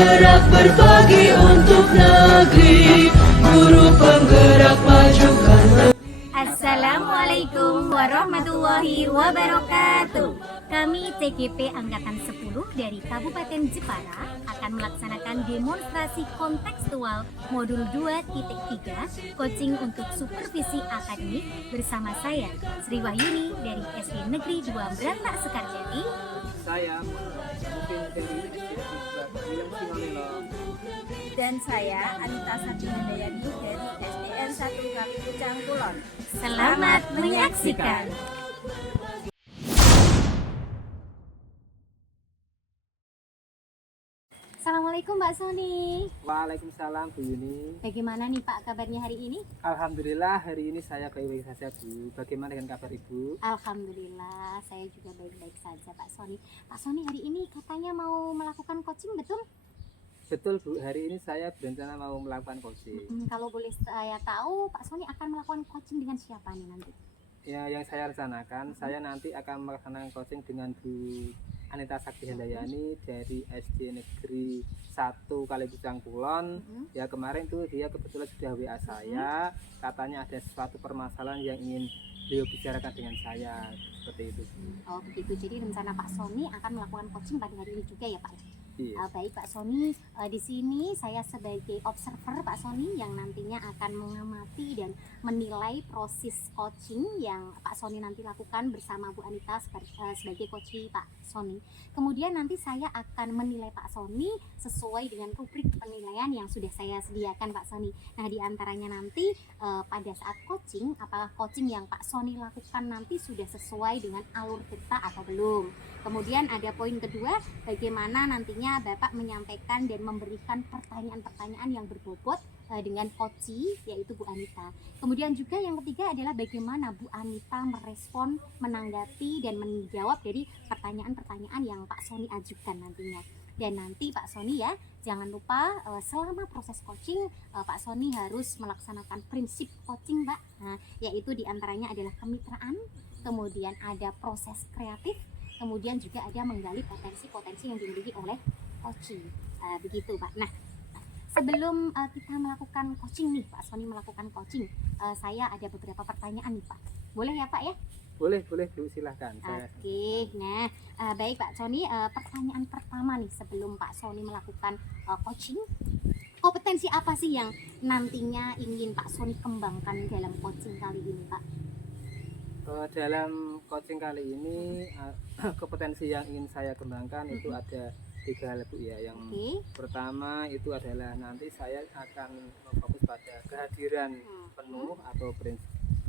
bergerak berbagi untuk negeri, guru penggerak majukan negeri. Assalamualaikum warahmatullahi wabarakatuh. Kami TGP Angkatan 10 dari Kabupaten Jepara akan melaksanakan demonstrasi kontekstual modul 2.3 coaching untuk supervisi akademik bersama saya Sri Wahyuni dari SD Negeri 2 Berantak Sekarjati. Saya Mungkin dari William Simanilo. Dan saya Anita Satinandayani dari SDN 1 Kaki Pucang Kulon. Selamat menyaksikan. Assalamualaikum Mbak Sony. Waalaikumsalam Bu Yuni. Bagaimana nih Pak kabarnya hari ini? Alhamdulillah hari ini saya baik-baik saja Bu. Bagaimana dengan kabar Ibu? Alhamdulillah saya juga baik-baik saja Pak Sony. Pak Sony hari ini katanya mau melakukan coaching, betul? Betul Bu, hari ini saya berencana mau melakukan coaching. Kalau boleh saya tahu Pak Sony akan melakukan coaching dengan siapa nih nanti? Ya, yang saya rencanakan, saya nanti akan melaksanakan coaching dengan Bu Anita Sakti Handayani dari SD Negeri 1 Kalipucang Kulon. Ya kemarin tuh dia kebetulan sudah WA saya, katanya ada suatu permasalahan yang ingin beliau bicarakan dengan saya, seperti itu. Oh begitu, jadi rencana Pak Sony akan melakukan coaching pada hari ini juga ya Pak? Iya. Baik Pak Sony, di sini saya sebagai observer Pak Sony yang nantinya akan mengamati dan menilai proses coaching yang Pak Sony nanti lakukan bersama Bu Anita sebagai coach Pak Sony. Kemudian nanti saya akan menilai Pak Sony sesuai dengan rubrik penilaian yang sudah saya sediakan Pak Sony. Nah di antaranya nanti pada saat coaching, apakah coaching yang Pak Sony lakukan nanti sudah sesuai dengan alur cerita atau belum. Kemudian ada poin kedua, bagaimana nantinya Bapak menyampaikan dan memberikan pertanyaan-pertanyaan yang berbobot dengan coachee yaitu Bu Anita. Kemudian juga yang ketiga adalah bagaimana Bu Anita merespon, menanggapi dan menjawab dari pertanyaan-pertanyaan yang Pak Sony ajukan nantinya. Dan nanti Pak Sony ya, jangan lupa selama proses coaching Pak Sony harus melaksanakan prinsip coaching Pak, yaitu diantaranya adalah kemitraan, kemudian ada proses kreatif, kemudian juga ada menggali potensi-potensi yang dimiliki oleh coaching. Begitu Pak. Nah, sebelum kita melakukan coaching nih, Pak Sony melakukan coaching, saya ada beberapa pertanyaan nih Pak. Boleh ya Pak ya? Boleh Bu, silahkan. Oke, nah baik Pak Sony, pertanyaan pertama nih sebelum Pak Sony melakukan coaching, kompetensi apa sih yang nantinya ingin Pak Sony kembangkan dalam coaching kali ini Pak? Dalam coaching kali ini kompetensi yang ingin saya kembangkan itu ada 3 hal Bu ya. Yang pertama itu adalah nanti saya akan fokus pada kehadiran penuh atau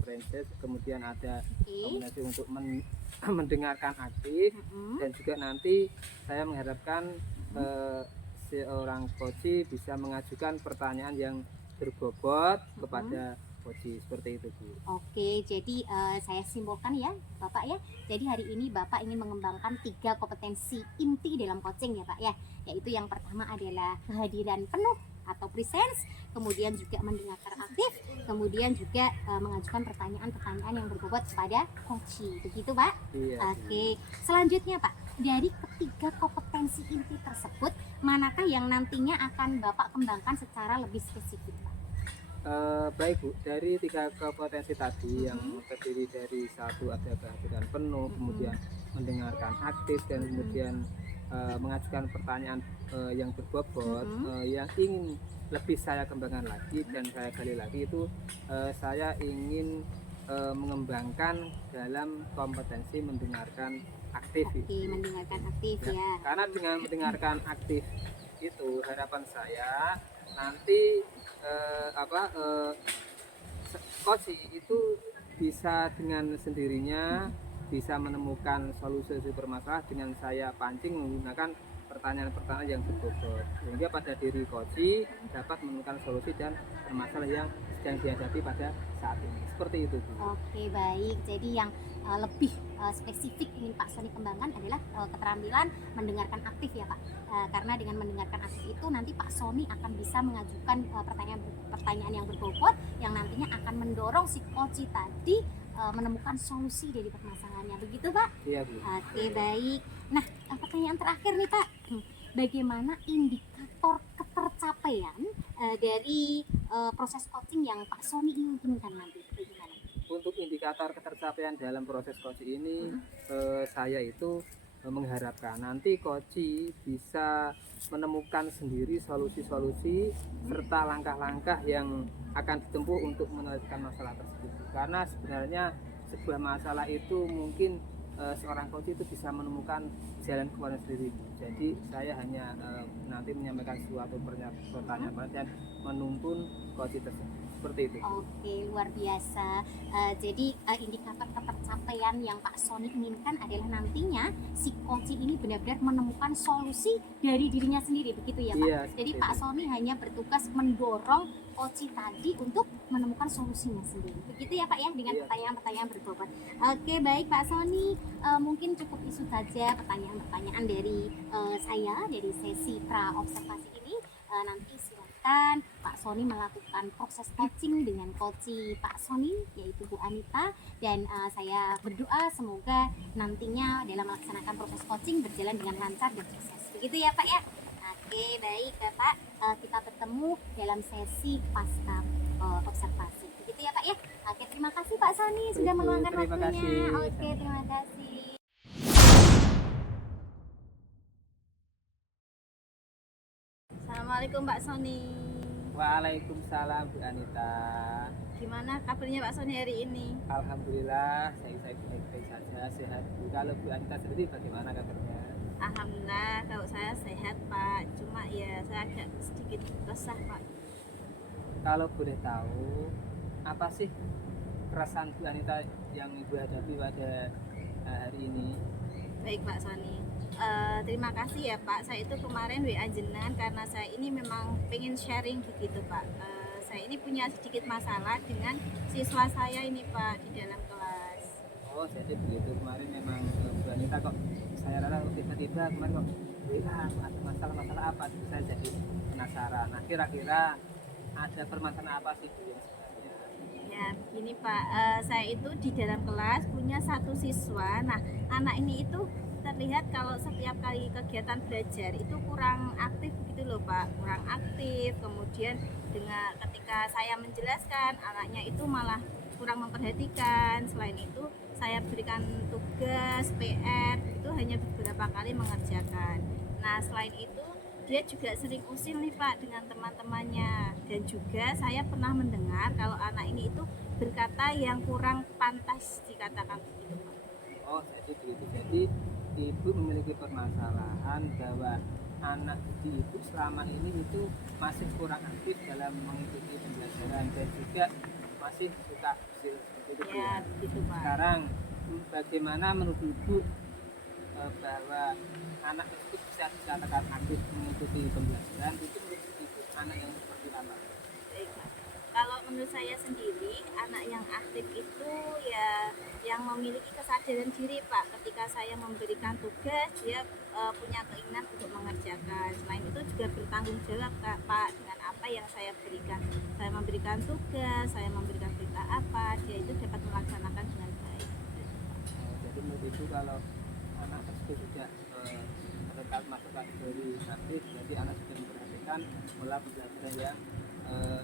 prinsip, kemudian ada kompetensi untuk mendengarkan aktif, dan juga nanti saya mengharapkan seorang coach bisa mengajukan pertanyaan yang berbobot kepada coach, seperti itu Bu. Oke, jadi saya simpulkan ya Bapak ya. Jadi hari ini Bapak ingin mengembangkan 3 kompetensi inti dalam coaching ya Pak ya. Yaitu yang pertama adalah kehadiran penuh atau presence, kemudian juga mendengarkan aktif, kemudian juga mengajukan pertanyaan-pertanyaan yang berbobot kepada coach. Begitu Pak? Iya. Oke, selanjutnya Pak, dari ketiga kompetensi inti tersebut, manakah yang nantinya akan Bapak kembangkan secara lebih spesifik Pak? Baik Bu, dari 3 kompetensi tadi yang terdiri dari satu ada kehadiran penuh, kemudian mendengarkan aktif, dan kemudian mengajukan pertanyaan yang berbobot, yang ingin lebih saya kembangkan lagi dan saya gali lagi itu saya ingin mengembangkan dalam kompetensi mendengarkan aktif. Oke, mendengarkan aktif ya. Karena dengan mendengarkan aktif itu harapan saya nanti coach itu bisa dengan sendirinya bisa menemukan solusi permasalahan dengan saya pancing menggunakan pertanyaan-pertanyaan yang berbobot, sehingga pada diri coach dapat menemukan solusi dan permasalahan yang sedang dihadapi pada saat ini, seperti itu Bu. Oke baik, jadi yang lebih spesifik ingin Pak Sony kembangkan adalah keterampilan mendengarkan aktif ya Pak, karena dengan mendengarkan aktif itu nanti Pak Sony akan bisa mengajukan pertanyaan yang berbobot yang nantinya akan mendorong si coach tadi menemukan solusi dari permasalahannya, begitu Pak? Iya Bu. Oke baik. Nah pertanyaan terakhir nih Pak, bagaimana indikator ketercapaian dari proses coaching yang Pak Sony inginkan nanti? Bagaimana? Untuk indikator ketercapaian dalam proses coaching ini, saya itu mengharapkan nanti coaching bisa menemukan sendiri solusi-solusi serta langkah-langkah yang akan ditempuh untuk menyelesaikan masalah tersebut. Karena sebenarnya sebuah masalah itu mungkin seorang coach itu bisa menemukan jalan keluar sendiri. Jadi saya hanya nanti menyampaikan suatu pertanyaan dan menuntun coach tersebut. Seperti itu. Oke, luar biasa. Jadi indikator ketercapaian yang Pak Sony inginkan adalah nantinya si coach ini benar-benar menemukan solusi dari dirinya sendiri, begitu ya Pak? Iya, Jadi seperti Pak itu. Sony hanya bertugas mendorong coach tadi untuk menemukan solusinya sendiri. Begitu ya Pak ya, dengan Iya. pertanyaan-pertanyaan berbobot. Oke, baik Pak Sony, mungkin cukup itu saja pertanyaan-pertanyaan dari saya dari sesi pra observasi ini. Nanti silakan Pak Sony melakukan proses coaching dengan coach Pak Sony yaitu Bu Anita, dan saya berdoa semoga nantinya dalam melaksanakan proses coaching berjalan dengan lancar dan sukses. Begitu ya Pak ya. Oke, baik Pak. Kita bertemu dalam sesi pasca observasi. Begitu ya Pak ya. Oke, terima kasih Pak Sony sudah Baik, Bu. meluangkan Terima waktunya. kasih. Oke, terima kasih. Assalamualaikum Pak Sony. Waalaikumsalam Bu Anita. Gimana kabarnya Pak Sony hari ini? Alhamdulillah saya baik-baik saja, sehat Bu. Kalau Bu Anita sendiri bagaimana kabarnya? Alhamdulillah kalau saya sehat Pak. Cuma ya saya agak sedikit resah Pak. Kalau boleh tahu, apa sih perasaan Bu Anita yang Ibu hadapi pada hari ini? Baik Pak Sony. Terima kasih ya Pak. Saya itu kemarin WA jenengan karena saya ini memang pengen sharing gitu Pak. Saya ini punya sedikit masalah dengan siswa saya ini Pak di dalam kelas. Oh, jadi begitu. Kemarin memang Bu Anita kok saya rasa tiba-tiba kemarin kok WA ada masalah-masalah apa? Terus saya jadi penasaran. Nah, kira-kira ada permasalahan apa sih Bu yang sebenarnya? Ya begini Pak, saya itu di dalam kelas punya satu siswa. Nah anak ini itu terlihat kalau setiap kali kegiatan belajar itu kurang aktif begitu loh Pak, kurang aktif. Kemudian dengan ketika saya menjelaskan anaknya itu malah kurang memperhatikan. Selain itu saya berikan tugas PR itu hanya beberapa kali mengerjakan. Nah selain itu dia juga sering usil nih Pak dengan teman-temannya, dan juga saya pernah mendengar kalau anak ini itu berkata yang kurang pantas dikatakan begitu Pak. Oh, jadi begitu. Jadi Ibu memiliki permasalahan bahwa anak didik Ibu selama ini itu masih kurang aktif dalam mengikuti pembelajaran dan juga masih suka usil begitu Bu. Ya begitu Pak. Sekarang bagaimana menurut Ibu bahwa anak tersebut bisa dikatakan aktif mengikuti pembelajaran, itu menurut Ibu anak yang seperti apa? Baik, Pak. Kalau menurut saya sendiri anak yang aktif itu ya yang memiliki kesadaran diri Pak. Ketika saya memberikan tugas dia punya keinginan untuk mengerjakan. Selain itu juga bertanggung jawab Pak dengan apa yang saya berikan. Saya memberikan tugas, saya memberikan perintah apa, dia itu dapat melaksanakan dengan baik. Jadi menurut Ibu kalau anak tersebut sudah terdekat masuk kategori aktif, berarti anak sudah memperhatikan pola pembelajaran yang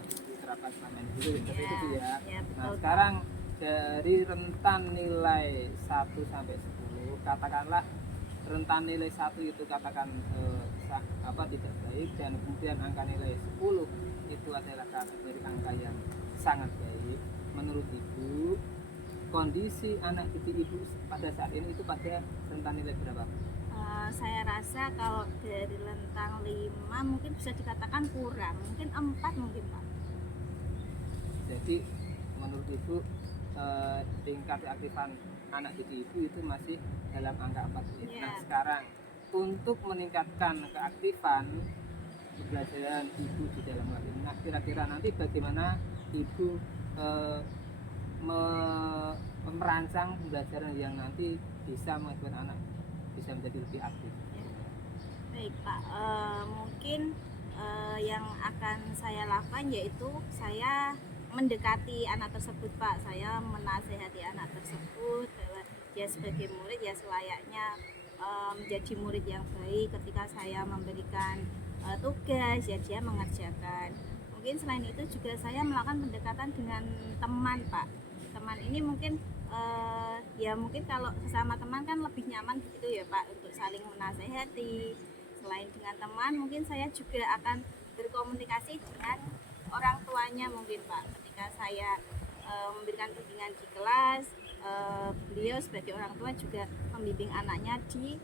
diterapkan selama ini dulu, seperti itu Bu ya. Ya, Nah betul. sekarang dari rentan nilai 1 sampai 10, katakanlah rentan nilai 1 itu katakan tidak baik, dan kemudian angka nilai 10 itu adalah kategori angka yang sangat baik. Menurut Ibu kondisi anak didik Ibu pada saat ini itu pada rentan nilai berapa? Saya rasa kalau dari rentang 5 mungkin bisa dikatakan kurang, mungkin 4 mungkin Pak. Jadi menurut Ibu tingkat keaktifan anak didik Ibu itu masih dalam angka 4 ya. Iya. Nah sekarang untuk meningkatkan keaktifan pembelajaran Ibu di dalam kelas ini, nah kira-kira nanti bagaimana Ibu merancang pembelajaran yang nanti bisa mengakibatkan anak bisa menjadi lebih aktif? Baik Pak, mungkin yang akan saya lakukan yaitu saya mendekati anak tersebut Pak. Saya menasehati anak tersebut bahwa dia sebagai murid ya selayaknya menjadi murid yang baik. Ketika saya memberikan tugas, ya dia mengerjakan. Mungkin selain itu juga saya melakukan pendekatan dengan teman, Pak. Teman ini mungkin ya mungkin kalau sesama teman kan lebih nyaman begitu ya Pak, untuk saling menasehati. Selain dengan teman, mungkin saya juga akan berkomunikasi dengan orang tuanya mungkin Pak. Ketika saya memberikan bimbingan di kelas, beliau sebagai orang tua juga membimbing anaknya di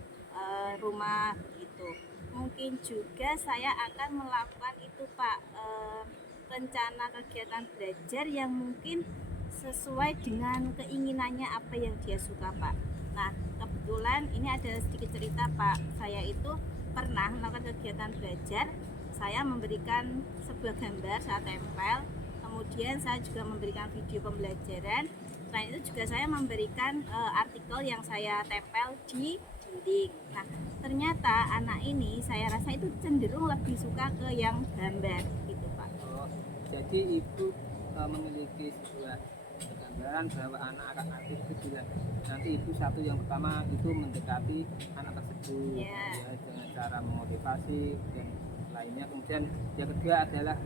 rumah gitu. Mungkin juga saya akan melakukan itu Pak, rencana kegiatan belajar yang mungkin sesuai dengan keinginannya apa yang dia suka Pak. Nah kebetulan ini ada sedikit cerita Pak, saya itu pernah melakukan kegiatan belajar, saya memberikan sebuah gambar, saya tempel, kemudian saya juga memberikan video pembelajaran. Selain itu juga saya memberikan artikel yang saya tempel di dinding. Nah ternyata anak ini saya rasa itu cenderung lebih suka ke yang gambar gitu Pak. Oh, jadi ibu memiliki sebuah gambaran bahwa anak akan aktif itu bila nanti ibu satu yang pertama itu mendekati anak tersebut ya, dengan cara memotivasi dan lainnya. Kemudian yang kedua adalah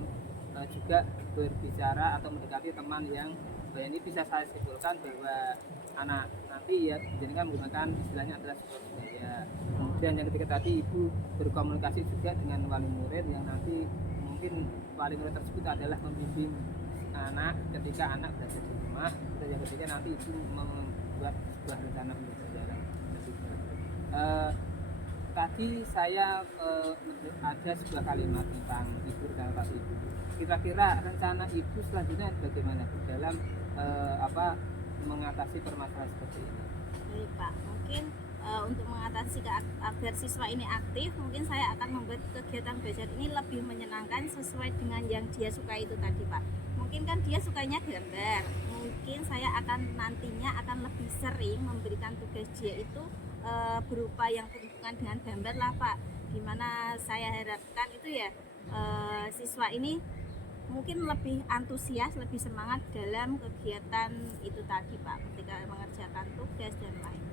juga berbicara atau mendekati teman yang ini bisa saya simpulkan bahwa anak nanti ya dijadikan menggunakan istilahnya adalah sebuah budaya. Kemudian yang ketiga tadi ibu berkomunikasi juga dengan wali murid yang nanti mungkin wali murid tersebut adalah membimbing anak ketika anak belajar di rumah. Dan yang ketiga nanti ibu membuat sebuah rencana pembelajaran. Tadi saya ada sebuah kalimat tentang tidur dan kata ibu. Kira-kira rencana ibu selanjutnya bagaimana dalam mengatasi permasalahan seperti ini? Baik Pak, mungkin untuk mengatasi agar siswa ini aktif, mungkin saya akan membuat kegiatan belajar ini lebih menyenangkan sesuai dengan yang dia suka itu tadi Pak. Mungkin kan dia sukanya gambar, mungkin saya akan nantinya akan lebih sering memberikan tugas dia itu berupa yang berhubungan dengan gambar lah Pak. Dimana saya harapkan itu ya siswa ini mungkin lebih antusias, lebih semangat dalam kegiatan itu tadi Pak, ketika mengerjakan tugas dan lain.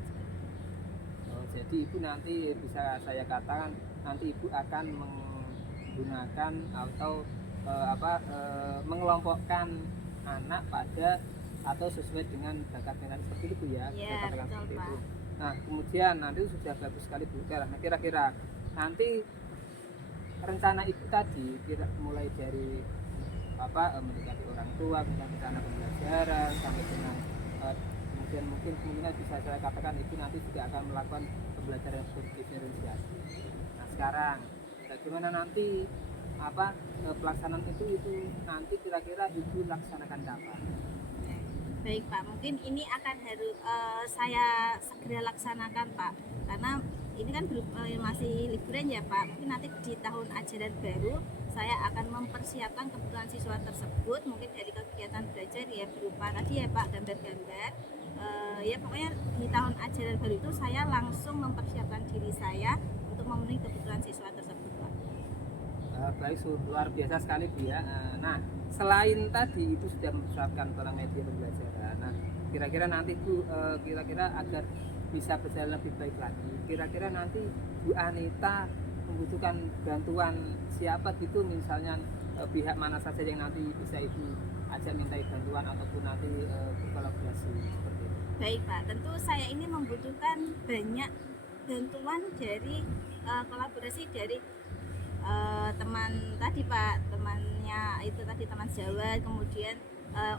Jadi ibu nanti bisa saya katakan nanti ibu akan menggunakan atau mengelompokkan anak pada atau sesuai dengan bakat minat seperti itu ya, Ya betul seperti Pak. itu. Nah kemudian nanti sudah bagus sekali Bu. Nah kira-kira nanti rencana itu tadi mulai dari mendekati orang tua, dengan rencana pembelajaran sampai dengan kemudian mungkin kemungkinan bisa saya katakan ibu nanti juga akan melakukan pembelajaran berdiferensiasi. Nah sekarang bagaimana nanti pelaksanaan itu nanti kira-kira ibu laksanakan kapan? Baik Pak, mungkin ini akan harus saya segera laksanakan Pak, karena ini kan belum masih liburan ya Pak. Mungkin nanti di tahun ajaran baru saya akan mempersiapkan kebutuhan siswa tersebut, mungkin dari kegiatan belajar ya berupa tadi ya Pak gambar-gambar. Ya pokoknya di tahun ajaran baru itu saya langsung mempersiapkan diri saya untuk memenuhi kebutuhan siswa tersebut Pak. Baik, luar biasa sekali Bu ya. Nah selain tadi ibu sudah mempersiapkan pola media pembelajaran. Nah kira-kira nanti Bu kira-kira agar bisa berjalan lebih baik lagi, kira-kira nanti Bu Anita membutuhkan bantuan siapa gitu, misalnya pihak mana saja yang nanti bisa ibu ajak minta bantuan ataupun nanti berkolaborasi seperti itu. Baik Pak, tentu saya ini membutuhkan banyak bantuan dari kolaborasi dari teman tadi Pak, temannya itu tadi teman Jawa, kemudian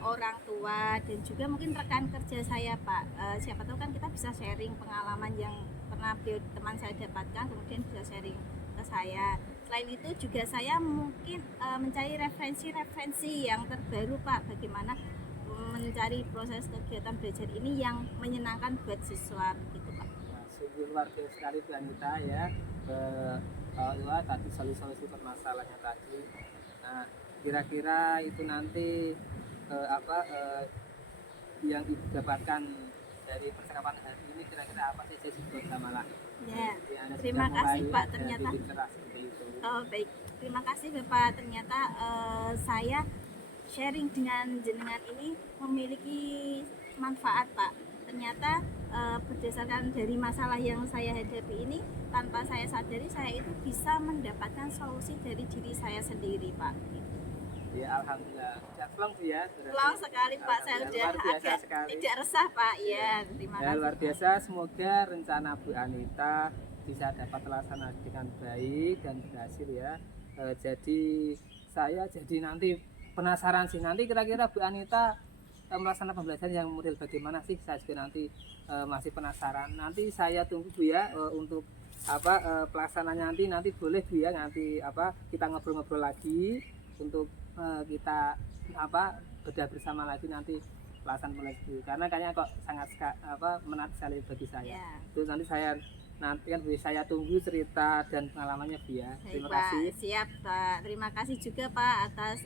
orang tua dan juga mungkin rekan kerja saya Pak. Siapa tahu kan kita bisa sharing pengalaman yang pernah teman saya dapatkan, kemudian bisa sharing ke saya. Selain itu juga saya mungkin mencari referensi yang terbaru Pak, bagaimana mencari proses kegiatan belajar ini yang menyenangkan buat siswa gitu Pak. Sungguh luar biasa sekali Bu Anita ya, tadi solusi permasalahannya tadi. Nah kira-kira itu nanti yang ibu dapatkan dari percakapan hari ini, kira-kira apa sih sesi bersama lah? Ya, terima kasih Pak, ternyata. Oh baik, terima kasih Bapak, ternyata saya sharing dengan jenengan ini memiliki manfaat Pak. ternyata berdasarkan dari masalah yang saya hadapi ini, tanpa saya sadari saya itu bisa mendapatkan solusi dari diri saya sendiri, Pak. Ya, alhamdulillah. Ya, plong Bu ya. Pulang sekali Pak, saya Alhamdulillah, udah luar biasa agak sekali. tidak resah Pak. Ya, terima Ya, kasih. luar biasa. Semoga rencana Bu Anita bisa dapat terlaksana dengan baik dan berhasil ya. Jadi saya jadi nanti penasaran sih, nanti kira-kira Bu Anita melaksanakan pembelajaran yang model bagaimana sih? Saya juga nanti masih penasaran. Nanti saya tunggu Bu ya untuk pelaksananya nanti boleh Bu ya, nanti kita ngobrol-ngobrol lagi untuk kita bedah bersama lagi nanti pelaksanaan pembelajaran, karena kayaknya kok sangat menarik sekali bagi saya. Ya. Terus nanti saya tunggu cerita dan pengalamannya Bu ya. Baik, Terima Pak. kasih. Siap Pak. Terima kasih juga Pak atas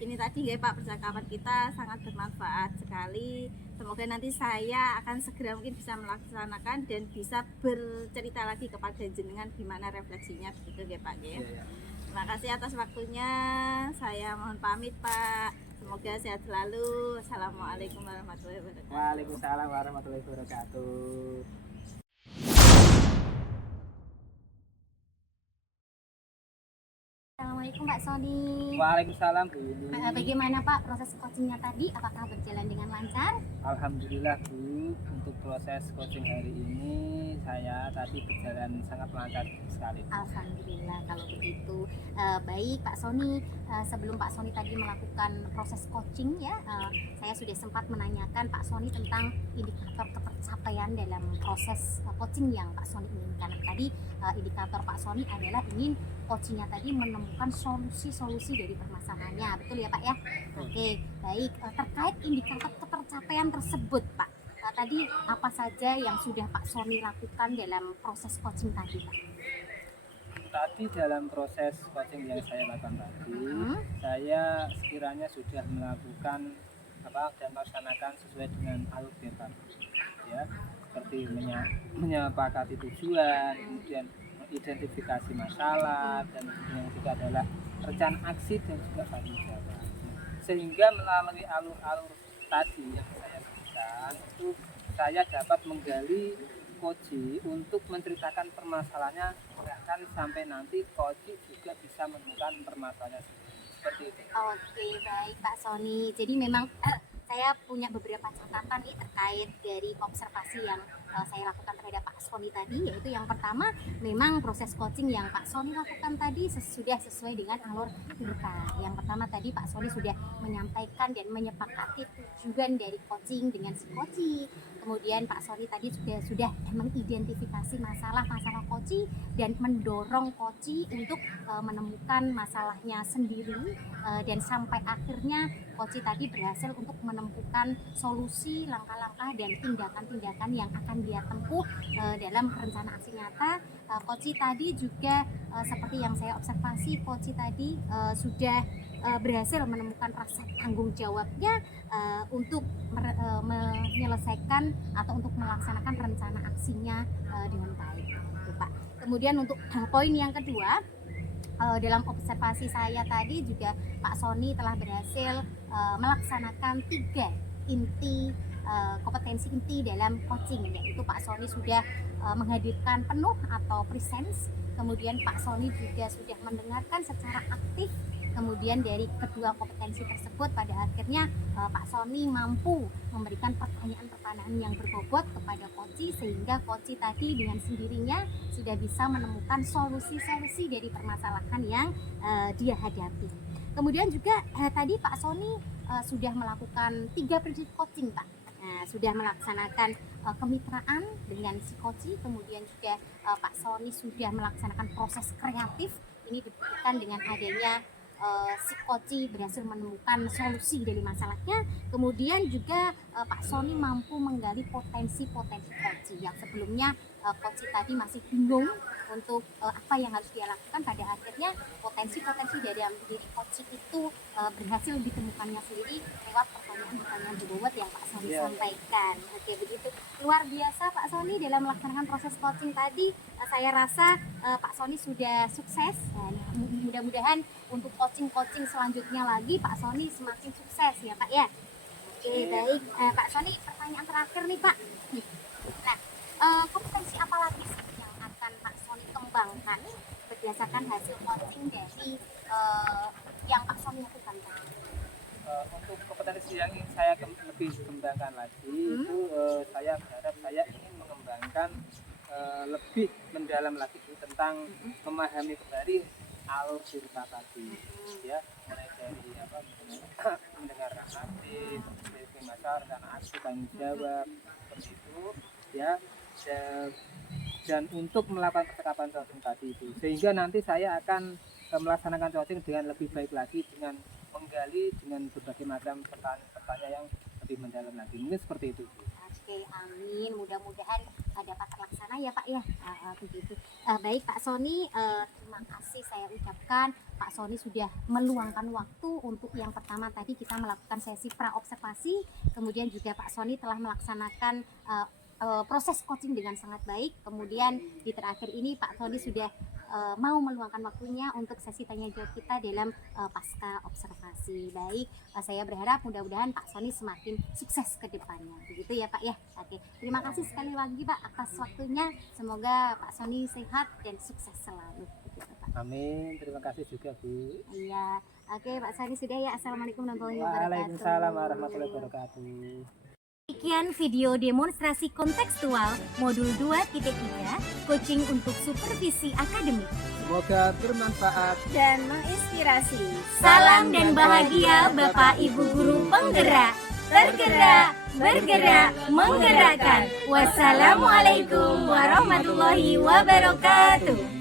ini tadi ya Pak, percakapan kita sangat bermanfaat sekali. Semoga nanti saya akan segera mungkin bisa melaksanakan dan bisa bercerita lagi kepada jenengan gimana refleksinya begitu ya Pak ya. Ya. Terima kasih atas waktunya. Saya mohon pamit Pak. Semoga sehat selalu. Assalamualaikum warahmatullahi wabarakatuh. Waalaikumsalam warahmatullahi wabarakatuh. Assalamualaikum Pak Sony. Waalaikumsalam Bu Yuni. Bagaimana Pak proses coachingnya tadi? Apakah berjalan dengan lancar? Alhamdulillah Bu, untuk proses coaching hari ini saya tadi berjalan sangat lancar sekali. Alhamdulillah kalau begitu. Baik Pak Sony, sebelum Pak Sony tadi melakukan proses coaching ya, saya sudah sempat menanyakan Pak Sony tentang indikator ketercapaian dalam proses coaching yang Pak Sony inginkan. Tadi indikator Pak Sony adalah ingin coachingnya tadi menemukan solusi-solusi dari permasalahannya, betul ya Pak ya? Oke, baik. Terkait indikator ketercapaian tersebut Pak, tadi apa saja yang sudah Pak Sony lakukan dalam proses coaching tadi Pak? Tadi dalam proses coaching yang saya lakukan tadi, saya sekiranya sudah melakukan dan melaksanakan sesuai dengan alur BEPAR ya, seperti menyepakati tujuan, kemudian mengidentifikasi masalah, dan yang ketiga adalah rencana aksi dan juga tanggung jawab. Sehingga melalui alur-alur tadi yang saya sebutkan itu saya dapat menggali Koji untuk menceritakan permasalahannya, bahkan sampai nanti Koji juga bisa menemukan permasalahannya seperti itu. Oke, baik Pak Sony. Jadi memang saya punya beberapa catatan nih terkait dari observasi yang saya lakukan terhadap Pak Sony tadi, yaitu yang pertama memang proses coaching yang Pak Sony lakukan tadi sudah sesuai dengan alur BEPAR. Yang pertama tadi Pak Sony sudah menyampaikan dan menyepakati tujuan dari coaching dengan si coach. Kemudian Pak Sony tadi sudah mengidentifikasi masalah-masalah coach dan mendorong coach untuk menemukan masalahnya sendiri, dan sampai akhirnya coach tadi berhasil untuk menemukan solusi, langkah-langkah dan tindakan-tindakan yang akan dia tempuh dalam rencana aksi nyata. Coach tadi juga seperti yang saya observasi, coach tadi sudah berhasil menemukan rasa tanggung jawabnya untuk menyelesaikan atau untuk melaksanakan rencana aksinya dengan baik, gitu, Pak. Kemudian untuk poin yang kedua, dalam observasi saya tadi juga Pak Sony telah berhasil melaksanakan 3 inti kompetensi inti dalam coaching, yaitu Pak Sony sudah menghadirkan penuh atau presence, kemudian Pak Sony juga sudah mendengarkan secara aktif. Kemudian dari kedua kompetensi tersebut pada akhirnya Pak Sony mampu memberikan pertanyaan-pertanyaan yang berbobot kepada coach, sehingga coach tadi dengan sendirinya sudah bisa menemukan solusi-solusi dari permasalahan yang dia hadapi. Kemudian juga tadi Pak Sony sudah melakukan 3 prinsip coaching Pak. Sudah melaksanakan kemitraan dengan si coach, kemudian juga Pak Sony sudah melaksanakan proses kreatif. Ini dibuktikan dengan adanya si coach berhasil menemukan solusi dari masalahnya. Kemudian juga Pak Sony mampu menggali potensi-potensi coach yang sebelumnya coach tadi masih bingung untuk apa yang harus dia lakukan. Pada akhirnya potensi-potensi dari diri coach itu berhasil ditemukannya sendiri lewat pertanyaan-pertanyaan berbobot yang Pak Sony sampaikan. Oke, begitu luar biasa Pak Sony dalam melaksanakan proses coaching tadi. Saya rasa Pak Sony sudah sukses, dan mudah-mudahan untuk coaching selanjutnya lagi Pak Sony semakin sukses ya Pak ya. Oke, baik. Pak Sony, pertanyaan terakhir nih Pak. Nah, kompetensi apa lagi sih yang akan Pak Sony kembangkan berdasarkan hasil coaching dari yang Pak Sony lakukan Pak? Untuk kompetensi yang ingin saya lebih kembangkan lagi itu saya berharap saya ingin mengembangkan lebih mendalam lagi tentang memahami kembali alur cerita tadi, ya, mulai dari apa mendengarkan hadis, dari masalah dan aksi tanggung jawab seperti itu, ya, dan untuk melakukan percakapan coaching tadi itu, sehingga nanti saya akan melaksanakan coaching dengan lebih baik lagi, dengan menggali dengan berbagai macam pertanyaan yang lebih mendalam lagi. Mungkin seperti itu. Oke, amin. Mudah-mudahan dapat terlaksana ya Pak ya. Begitu. Baik Pak Sony, terima kasih saya ucapkan. Pak Sony sudah meluangkan waktu untuk yang pertama tadi kita melakukan sesi pra-observasi. Kemudian juga Pak Sony telah melaksanakan proses coaching dengan sangat baik. Kemudian di terakhir ini Pak Sony sudah mau meluangkan waktunya untuk sesi tanya jawab kita dalam pasca observasi. Baik, saya berharap mudah-mudahan Pak Sony semakin sukses ke depannya. Begitu ya Pak ya. Oke, terima kasih sekali lagi Pak atas waktunya. Semoga Pak Sony sehat dan sukses selalu. Begitu, Pak. Amin. Terima kasih juga Bu. Iya. Oke, Pak Sony sudah ya. Assalamualaikum warahmatullahi wabarakatuh. Waalaikumsalam warahmatullahi wabarakatuh. Demikian video demonstrasi kontekstual modul 2.3 coaching untuk supervisi akademik. Semoga bermanfaat Dan menginspirasi. Salam dan bahagia Bapak Ibu Guru penggerak. Tergerak, bergerak, menggerakkan. Wassalamualaikum warahmatullahi wabarakatuh.